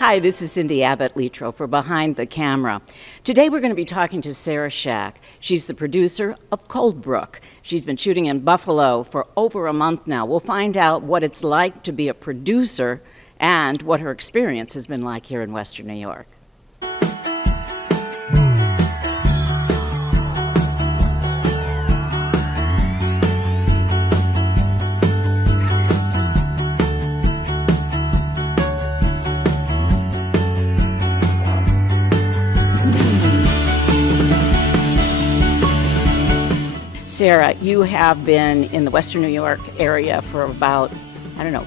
Hi, this is Cindy Abbott-Litro for Behind the Camera. Today we're going to be talking to Sara Shaak. She's the producer of Brook. She's been shooting in Buffalo for over a month now. We'll find out what it's like to be a producer and what her experience has been like here in Western New York. Sara, you have been in the Western New York area for about,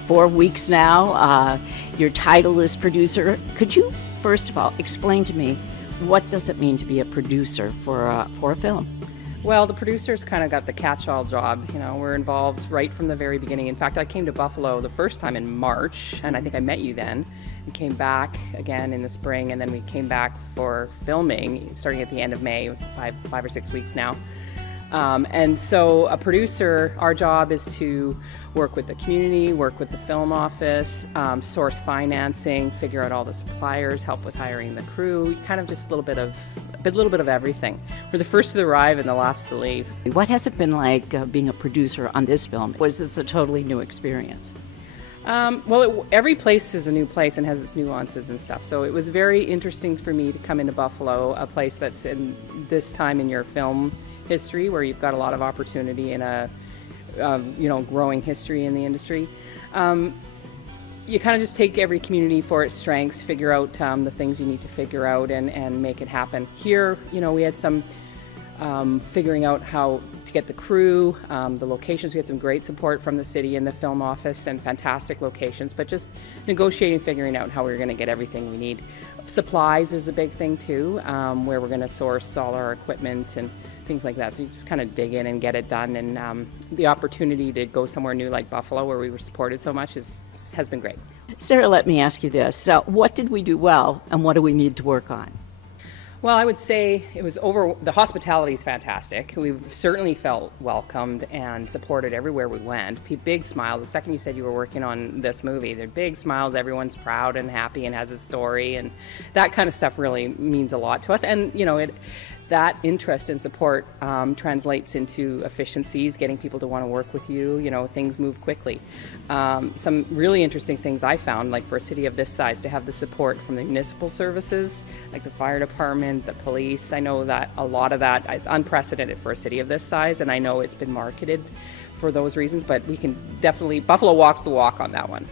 4 weeks now. Your title is producer. Could you, first of all, explain to me what does it mean to be a producer for a film? Well, the producer's kind of got the catch-all job. You know, we're involved right from the very beginning. In fact, I came to Buffalo the first time in March, and I think I met you then. We came back again in the spring, and then we came back for filming starting at the end of May, five or 6 weeks now. And so a producer, our job is to work with the community, work with the film office, source financing, figure out all the suppliers, help with hiring the crew, kind of just a little bit of everything. We're the first to arrive and the last to leave. What has it been like being a producer on this film? Was this a totally new experience? Every place is a new place and has its nuances and stuff. So it was very interesting for me to come into Buffalo, a place that's in this time in your film history where you've got a lot of opportunity and a growing history in the industry. You kind of just take every community for its strengths, figure out the things you need to figure out and make it happen. Here, we had some figuring out how to get the crew, the locations. We had some great support from the city and the film office and fantastic locations, but just negotiating, figuring out how we were going to get everything we need. Supplies is a big thing too, where we're going to source all our equipment and things like that. So you just kind of dig in and get it done. And the opportunity to go somewhere new like Buffalo, where we were supported so much, has been great. Sara, let me ask you this. So what did we do well, and what do we need to work on? Well, I would say the hospitality is fantastic. We've certainly felt welcomed and supported everywhere we went. Big smiles. The second you said you were working on this movie, they're big smiles. Everyone's proud and happy and has a story, and that kind of stuff really means a lot to us. And that interest and support translates into efficiencies, getting people to want to work with you. Things move quickly. Some really interesting things I found, like for a city of this size, to have the support from the municipal services, like the fire department, the police. I know that a lot of that is unprecedented for a city of this size, and I know it's been marketed for those reasons, but we can definitely, Buffalo walks the walk on that one.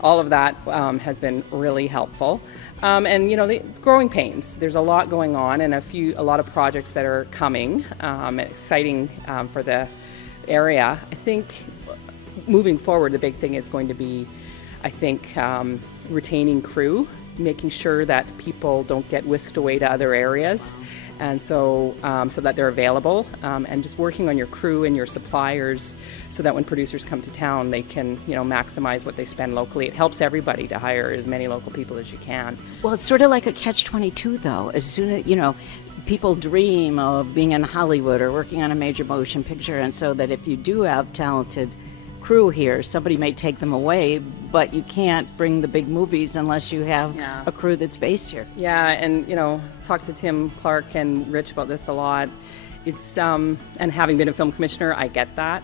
All of that has been really helpful. And the growing pains. There's a lot going on and a lot of projects that are coming, exciting for the area. I think moving forward, the big thing is going to be, retaining crew, making sure that people don't get whisked away to other areas, and so that they're available, and just working on your crew and your suppliers so that when producers come to town, they can maximize what they spend locally. It helps everybody to hire as many local people as you can. Well, it's sort of like a catch-22 though. As soon as people dream of being in Hollywood or working on a major motion picture, and so that if you do have talented crew here, somebody may take them away, but you can't bring the big movies unless you have a crew that's based here. Yeah, and talk to Tim Clark and Rich about this a lot. It's and having been a film commissioner, I get that.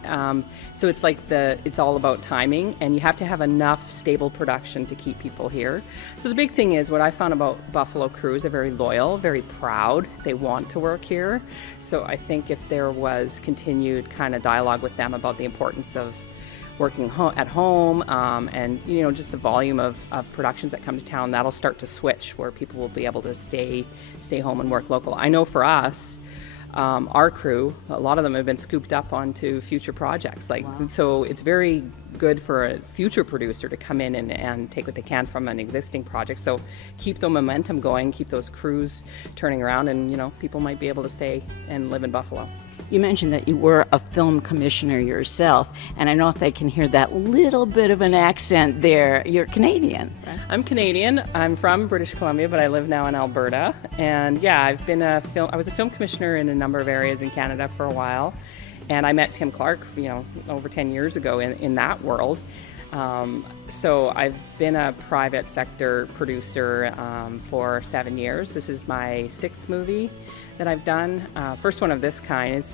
So it's like it's all about timing, and you have to have enough stable production to keep people here. So the big thing is, what I found about Buffalo crews, they're very loyal, very proud. They want to work here. So I think if there was continued kind of dialogue with them about the importance of working at home, and just the volume of productions that come to town, that'll start to switch where people will be able to stay home and work local. I know for us, our crew, a lot of them have been scooped up onto future projects. So it's very good for a future producer to come in and take what they can from an existing project. So keep the momentum going, keep those crews turning around, and people might be able to stay and live in Buffalo. You mentioned that you were a film commissioner yourself, and I don't know if they can hear that little bit of an accent there. You're Canadian. I'm Canadian. I'm from British Columbia, but I live now in Alberta. And yeah, I was a film commissioner in a number of areas in Canada for a while, and I met Tim Clark, over 10 years ago in that world. So I've been a private sector producer for 7 years. This is my 6th movie that I've done. First one of this kind.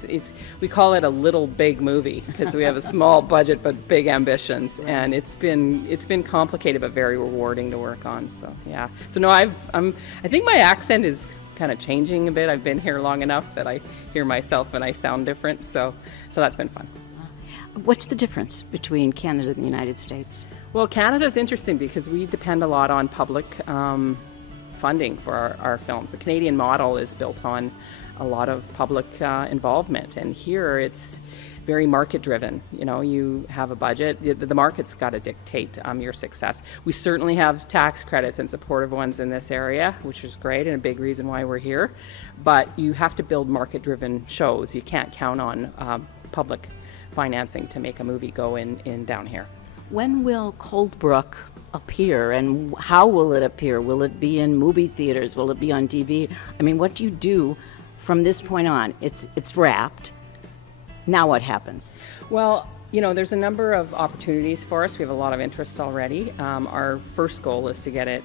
We call it a little big movie because we have a small budget but big ambitions, and it's been complicated but very rewarding to work on. So yeah. So no, I think my accent is kind of changing a bit. I've been here long enough that I hear myself and I sound different. So that's been fun. What's the difference between Canada and the United States? Well, Canada's interesting because we depend a lot on public funding for our films. The Canadian model is built on a lot of public involvement, and here it's very market driven. You know, you have a budget, the market's got to dictate your success. We certainly have tax credits and supportive ones in this area, which is great and a big reason why we're here, but you have to build market driven shows. You can't count on public financing to make a movie go in down here. When will Cold Brook appear, and how will it appear? Will it be in movie theaters? Will it be on TV? I mean, what do you do from this point on? It's wrapped. Now what happens? Well, you know, there's a number of opportunities for us. We have a lot of interest already. Our first goal is to get it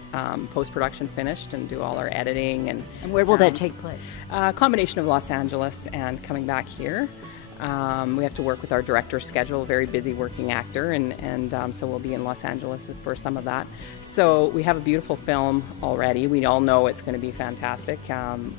post-production finished and do all our editing. And where will that take place? A combination of Los Angeles and coming back here. We have to work with our director's schedule, very busy working actor, and so we'll be in Los Angeles for some of that. So we have a beautiful film already. We all know it's going to be fantastic.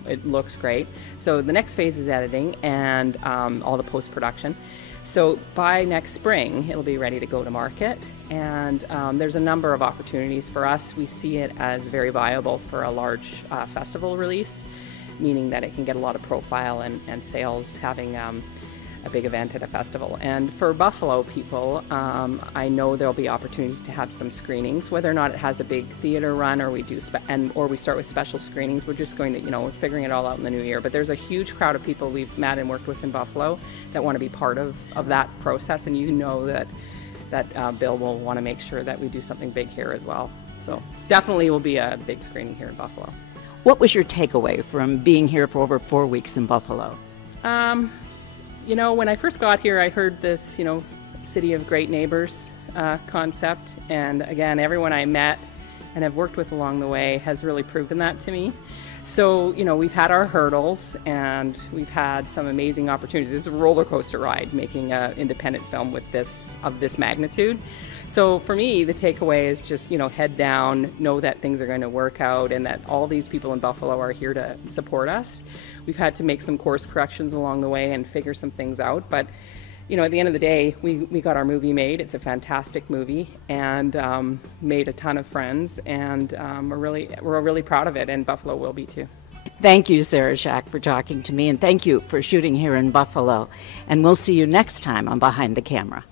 It looks great. So the next phase is editing and all the post-production. So by next spring, it'll be ready to go to market, and there's a number of opportunities for us. We see it as very viable for a large festival release, meaning that it can get a lot of profile and sales having a big event at a festival. And for Buffalo people, I know there'll be opportunities to have some screenings, whether or not it has a big theater run or we do or we start with special screenings. We're just going to, we're figuring it all out in the new year. But there's a huge crowd of people we've met and worked with in Buffalo that want to be part of that process, and that Bill will want to make sure that we do something big here as well. So definitely will be a big screening here in Buffalo. What was your takeaway from being here for over 4 weeks in Buffalo? When I first got here, I heard this, city of great neighbors concept. And again, everyone I met and have worked with along the way has really proven that to me. So, we've had our hurdles and we've had some amazing opportunities. This is a roller coaster ride, making an independent film of this magnitude. So for me, the takeaway is just, head down, know that things are going to work out and that all these people in Buffalo are here to support us. We've had to make some course corrections along the way and figure some things out. But, at the end of the day, we got our movie made. It's a fantastic movie and made a ton of friends. And we're really proud of it, and Buffalo will be too. Thank you, Sara Shaak, for talking to me, and thank you for shooting here in Buffalo. And we'll see you next time on Behind the Camera.